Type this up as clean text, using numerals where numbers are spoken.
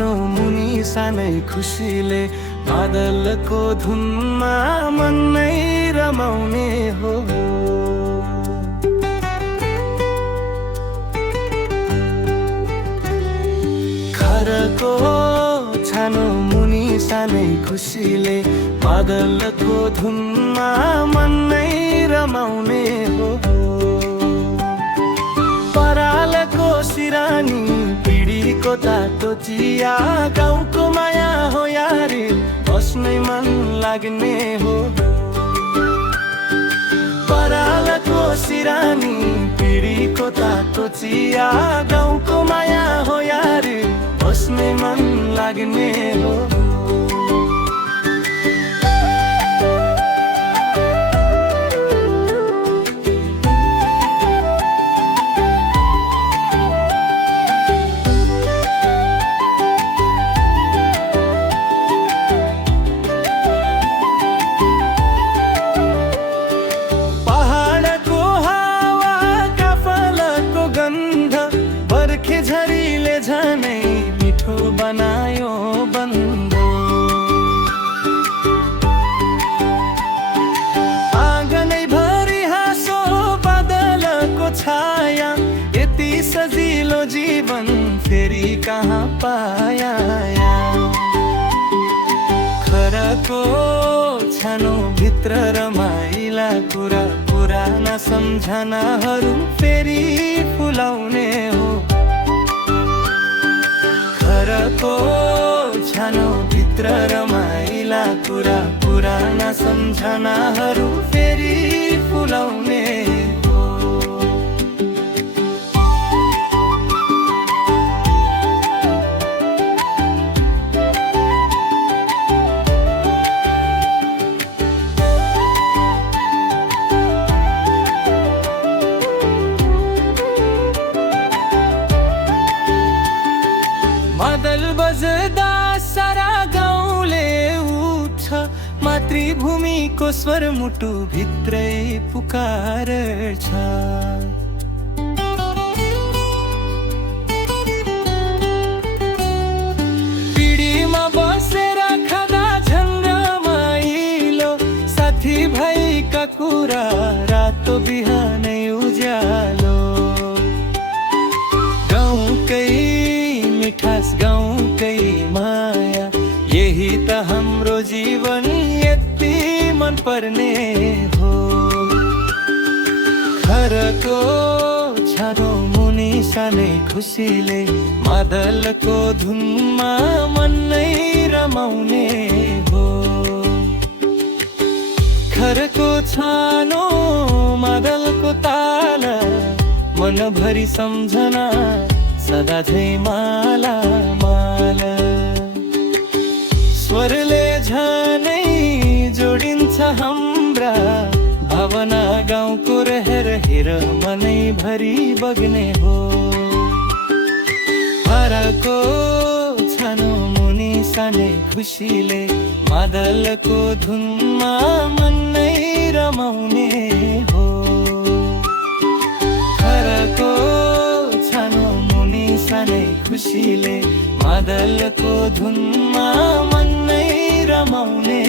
छानो मुनि सानै खुसीले बादलको धुनमा मन नै रमाउने हो। घरको छानो मुनि सानै खुसीले बादलको धुनमा मन नै रमाउने हो। परालको सिरानी पिँढीको तातो चिया गाउँको माया हो यारी बस्नै मन लाग्ने हो। परालको सिरानी पिँढीको तातो चिया गाउँको माया हो यारी बस्नै मन लाग्ने हो। झरीले झनै मिठो बनायो बन्द। आँगनै भरि हाँसो बादलको छाया यति सजिलो जीवन फेरि कहाँ पाया। घरको छानो भित्र रमाइला कुरा पुराना सम्झनाहरू फेरि फुलाउने हो। घरको छानो भित्र रमाइला कुरा पुराना सम्झनाहरू फेरि फुलाउने हो। मादल बजदा सारा गाउँले उठ्छ मातृभूमिको स्वर मुटु भित्रै पुकार्छ। पिँढीमा बसेर खाँदा झन् रमाइलो साथी भाइका कुरा रातो बिहानै उज्यालो। गाउँकै मिठास गाउँकै माया यही त हाम्रो जीवन यति मन पर्ने हो। घरको छानो मुनि सानै खुसीले मादलको धुनमा मन नै रमाउने हो। घरको छानो मादलको ताला मनभरि सम्झना सदा झै माला माला। स्वरले झनै जोडिन्छ हाम्रा भावना गाउँको रहेर हेर मनै भरि बग्ने हो। घरको छानो मुनि सानै खुसीले मादलको धुनमा मन नै रमाउने हो। घरको छानो मुनि सानै खुसीले मादलको धुनमा मन नै रमाउने